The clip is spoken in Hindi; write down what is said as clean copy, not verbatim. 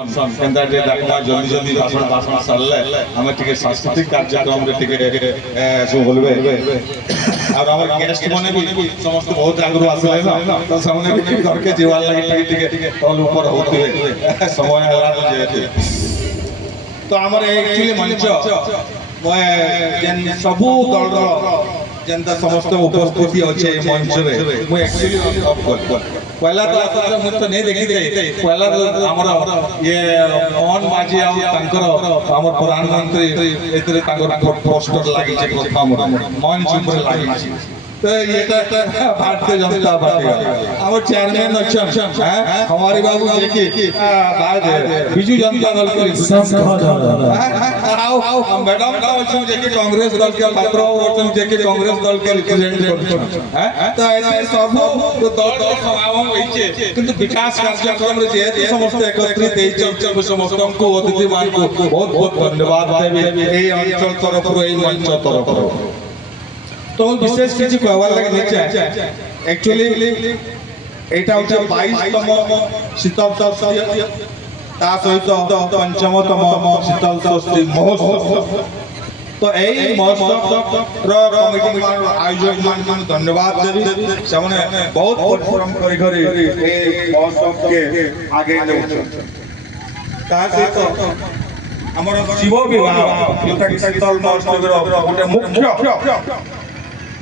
केंदा टे डाकमा जल्दी जल्दी भाषण भाषण सरले हमें टिके सांस्कृतिक कार्यक्रम रे टिके सो बोलबे और हमर गेस्ट माने भी समस्त बहुत आगु आसले ना तो सामने भी घर के जीवाल लगी टिके तल ऊपर होते समय हला जेते तो हमर एक्चुअली मंच मैं जेन सबु दल जनता समस्त उपस्थिति अच्छे मंच रे मैं एक्चुअली अप कर पहला तो मैं तो नहीं देखी पहला तो हमारा ये मोहन माझी आ तांकर हमर प्रधानमंत्री एतरे तांकर पोस्टर लागि छै प्रथम मंच ऊपर लागि तो ये भारतीय जनता पार्टी हमर चेयरमैन अच्छा हमारे बाबू देखी बिजू जनता दल के हम मैडम का अच्छा जेके कांग्रेस दल के पात्र और जेके कांग्रेस दल के रिप्रेजेंटेटिव तो ऐसे सब दल समागम होई छै किंतु विकास कार्यक्रम रे जे समस्त एकत्रित हे चल समस्त को अतिथि मान को बहुत बहुत धन्यवाद देबे ए अंचल तरफ रो ए मंच तरफ तो विशेष किसी कहवार लगे नहीं चाहे एक्चुअली एटा होचे 22तम शीतल षष्ठी ता सहित पंचमतम शीतल षष्ठी महोत्सव तो एई महोत्सव रो कमिटी मान आयोजक मान धन्यवाद देबी सेमने बहुत परिश्रम करी करी ए महोत्सव के आगे नेउछ ता सहित हमर शिव विवाह शीतल महोत्सव रो गोटे मुख्य